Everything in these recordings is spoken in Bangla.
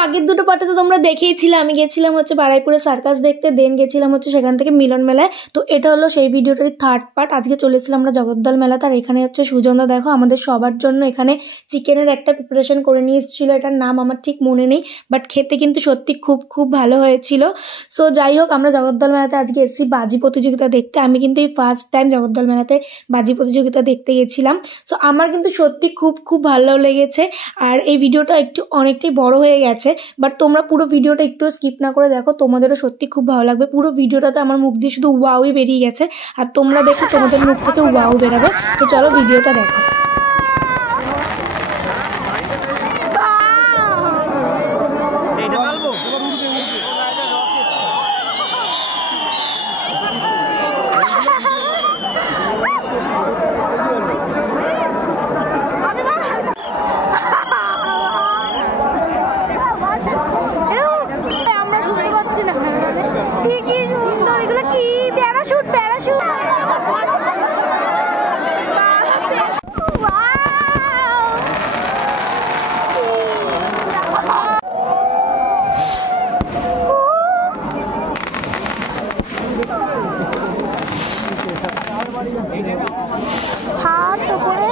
আগের দুটো পার্টে তো তোমরা দেখেইছিলে আমি গেছিলাম হচ্ছে বারাইপুরে সার্কাস দেখতে, দেন গেছিলাম হচ্ছে সেখান থেকে মিলন মেলায়। তো এটা হলো সেই ভিডিওটারই থার্ড পার্ট। আজকে চলেছিলাম আমরা জগদ্দল মেলাতে। আর এখানে হচ্ছে সুজনদা দেখো আমাদের সবার জন্য এখানে চিকেনের একটা প্রিপারেশন করে নিয়ে এসেছিল, এটার নাম আমার ঠিক মনে নেই, বাট খেতে কিন্তু সত্যি খুব খুব ভালো হয়েছিল। সো যাই হোক, আমরা জগদ্দল মেলাতে আজকে এসেছি বাজি প্রতিযোগিতা দেখতে। আমি কিন্তু এই ফার্স্ট টাইম জগদ্দল মেলাতে বাজি প্রতিযোগিতা দেখতে গেছিলাম। সো আমার কিন্তু সত্যি খুব খুব ভালো লেগেছে। আর এই ভিডিওটা অনেকটাই বড় হয়ে গেছে, বাট তোমরা পুরো ভিডিওটা একটু স্কিপ না করে দেখো, তোমাদেরও সত্যি খুব ভালো লাগবে। পুরো ভিডিওটাতে আমার মুখ দিয়ে শুধু ওয়াওই বেরিয়ে গেছে, আর তোমরা দেখো তোমাদের মুখ থেকে ওয়াও বেরাবে। তো চলো ভিডিওটা দেখো। হাত উপরে,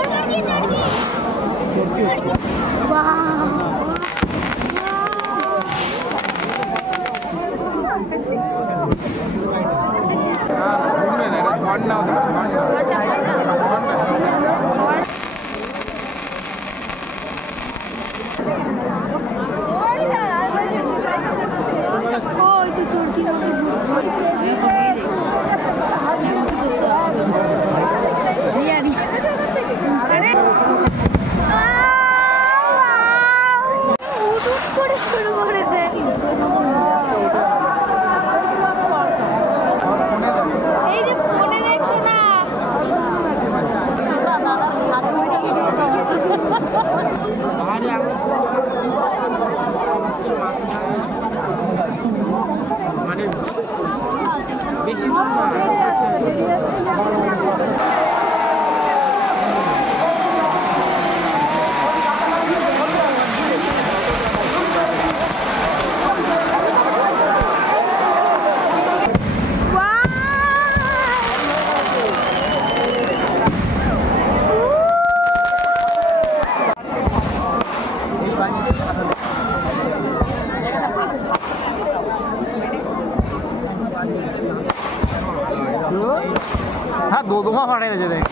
হ্যাঁ দোদমা ফাটে গেছে দেখ।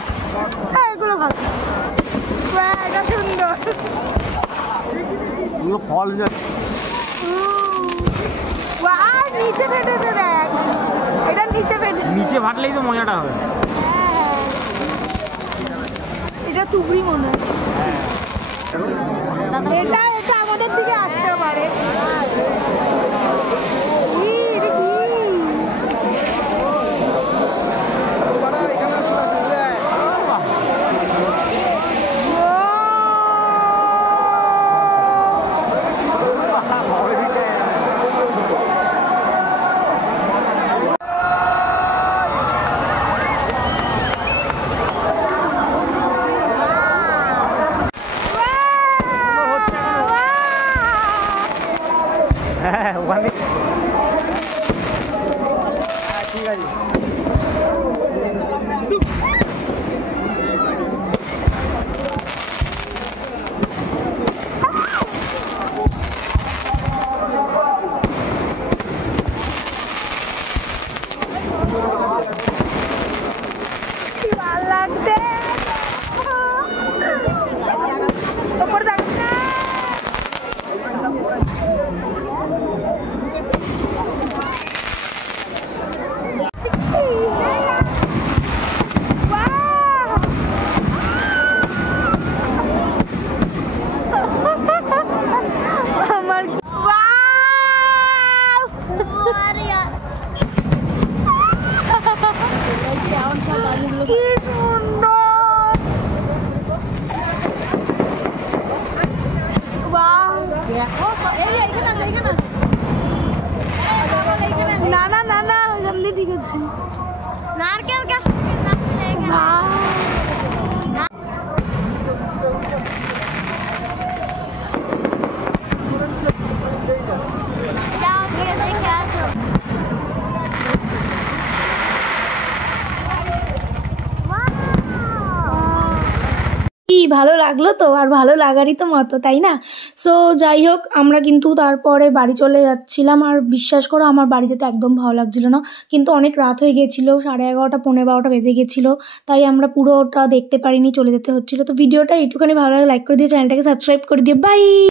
হ্যাঁ এগুলো ভালো, এটা সুন্দর, এগুলো ফল যাচ্ছে। নিচে ফেটেছে দেখ, এটা নিচে ফেটে, নিচে ফাটলেই তো মজাটা হবে। এটা তুবড়ি মনে হয়, এটা এটা আমাদের দিকে আসতে পারে। হ্যাঁ ওখানে ঠিক আছে। না না না না জলদি ঠিক আছে নারকেল গাছ ভালো লাগলো তো, আর ভালো লাগারই তো মতো, তাই না? সো যাই হোক, আমরা কিন্তু তারপরে বাড়ি চলে যাচ্ছিলাম। আর বিশ্বাস করো আমার বাড়ি যেতে একদম ভালো লাগছিল না, কিন্তু অনেক রাত হয়ে গেছিলো, 11:30 12:30 বেজে গেছিলো, তাই আমরা পুরোটা দেখতে পারিনি, চলে যেতে হচ্ছিলো। তো ভিডিওটা একটুখানি ভালো লাগে লাইক করে দিয়ে চ্যানেলটাকে সাবস্ক্রাইব করে দিও। বাই।